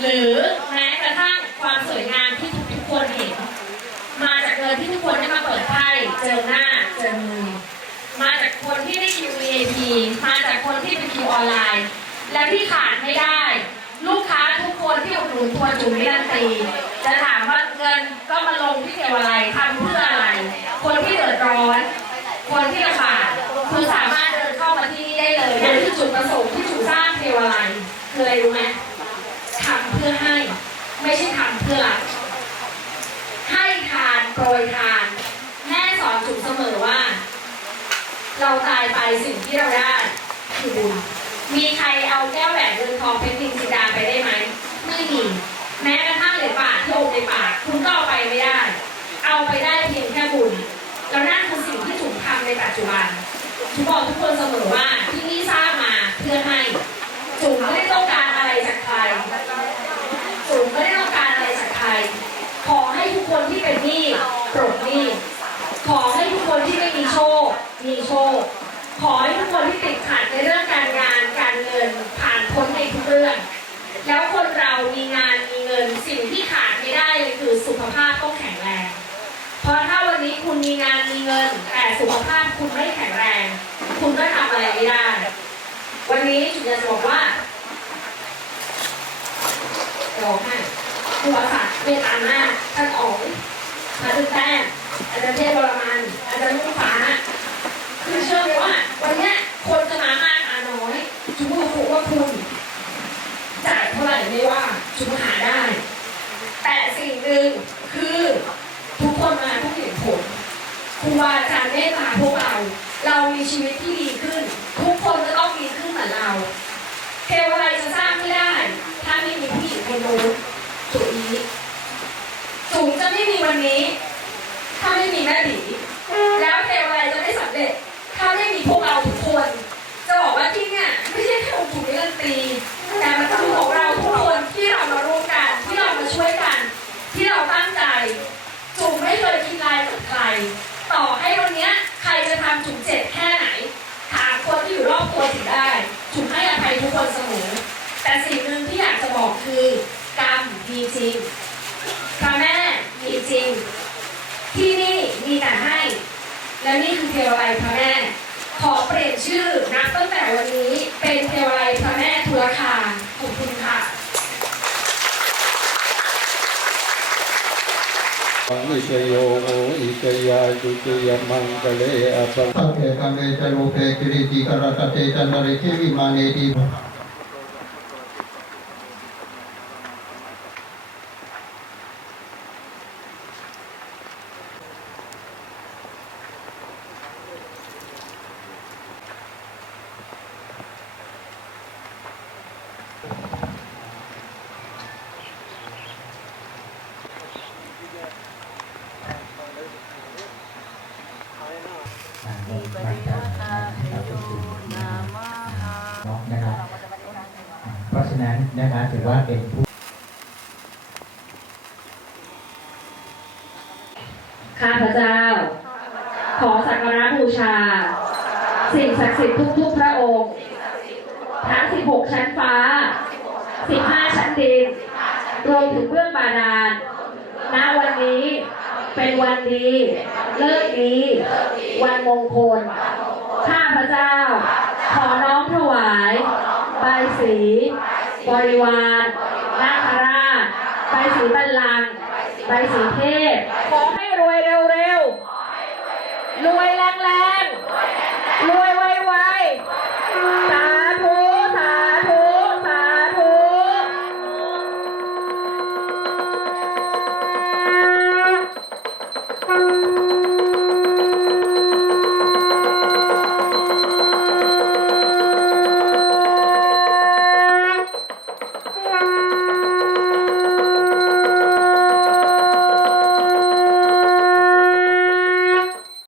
หรือแม้กระทั่งความสวยงามที่ทุกๆคนเห็น มาจากเงินที่ทุกคนได้มาเปิดไพ่เจอหน้าเจอมือมาจากคนที่ได้คิว VIP มาจากคนที่เป็นคิวออนไลน์ และที่ขาดไม่ได้ ลูกค้าทุกคนที่อุดหนุนตัวจุ๋มนิรันตี จะถามว่าเงินก็มาลงที่เทวอะไรทำเพื่ออะไร คนที่เดือดร้อน คนที่ลำบากคือสามารถเดินเข้ามาที่นี่ได้เลยนั่นคือจุดประสงค์ที่จุ๋มสร้างเทวอะไรคืออะไรรู้ไหม ทำเพื่อให้ ไม่ใช่ทำเพื่อรับให้ทานโปรยทาน แม่สอนจุ๋มเสมอว่า เราตายไปสิ่งที่เราได้คือบุญมีใครเอาแก้วแหวนเงินทองเพชรนินจิดาไปได้ไหมไม่มีแม้กระทั่งเหรียญบาทที่อมในปากคุณก็เอาไปไม่ได้ เอาไปได้เพียงแค่บุญแล้วนั่นคือสิ่งที่จุ๋มทำในปัจจุบันจุ๋มบอกทุกคนเสมอว่าที่นี่สร้างมาเพื่อให้ จุ๋มไม่ได้ต้องการอะไรจากใคร จุ๋มไม่ได้ต้องการอะไรจากใคร ขอให้ทุก คนที่เป็นหนี้ปลดหนี้ขอให้ทุกคนที่ไม่มีโชค มีโชค ขอให้ทุกคนที่ติดขัดในเรื่องการงาน การเงินผ่านพ้นในทุกเรื่อง แล้วคนเรามีงานมีเงินสิ่งที่ขาดไม่ได้เลยคือสุขภาพต้องแข็งแรง เพราะถ้าวันนี้คุณมีงานมีเงิน แต่สุขภาพคุณไม่แข็งแรง คุณก็ทำอะไรไม่ได้ วันนี้จุดจะบอกว่าร้องไห้ตัวค่ะเมตตาหน้าท่านอ๋อ งพระตึงแต้มอาจารย์เทพบรมันอาจารย์ลูกฟ้าคือเชื่อไหมว่า วันนี้คนจะมามากมาน้อยจุ๊บรู้ว่าคุณจ่ายเท่าไหร่ไม่ว่าจุ๊บหาได้ แต่สิ่งหนึ่งคือทุกคนมาทุกเหตุผลครูบาอาจารย์เมตตาพวกเรา เรามีชีวิตที่ดีขึ้น ทุกคนจะต้องดีขึ้นเหมือนเรา เทวไรจะสร้างไม่ได้ ถ้าไม่มีผู้หญิงคนนู้นจุ๋นี้จุ๋มจะไม่มีวันนี้ ถ้าไม่มีแม่บีแล้วเทวอะไรจะไม่สำเร็จ ถ้าไม่มีพวกเราทุกคน จะบอกว่าที่เนี่ยไม่ใช่แค่องค์จุ๋มเรื่องตรีแต่มันคือของเราทุกคนที่เรามาร่วมกัน ที่เรามาช่วยกัน ที่เราตั้งใจ จุ๋มไม่เคยคิดลายกับใคร ต่อให้วันเนี้ยใครจะทำจุ๋มเจ็บแค่ไหน ถามคนที่อยู่รอบตัวถึงได้ จุ๋มให้อภัยทุกคนเสมอ แต่สิ่งหนึ่งที่อยากจะบอกคือกรรมมีจริงพระแม่มีจริง ที่นี่มีแต่ให้ และนี่คือเทวไลพระแม่ ขอเปลี่ยนชื่อนับตั้งแต่วันนี้เป็นเทวไลพระแม่ทุรคาขอบคุณค่ะ อิชโยโหอิชยาจุติยมังกะเลอปะสังเกตังเวจโลเปกิริติกรตเตจันตริทิวิมาเนติ มีปริยัติอาโยนามาหาเนาะนะครับเพราะฉะนั้นนะครับถือว่าเป็นผู้ข้าพเจ้า ขอสักการะบูชา สิ่งศักดิ์สิทธิ์ทุกๆพระองค์ ทั้ง 16 ชั้นฟ้า 15 ชั้นดิน รวมถึงเบื้องบาดาลณวัน เป็นวันดี เลิกดี วันมงคล ข้าพระเจ้า ขอน้อมถวายใบสี บริวารนาคราชใบสีบัลลังก์ใบสีเทพ ขอให้รวยเร็วๆ รวยแรงๆ รวยไวๆ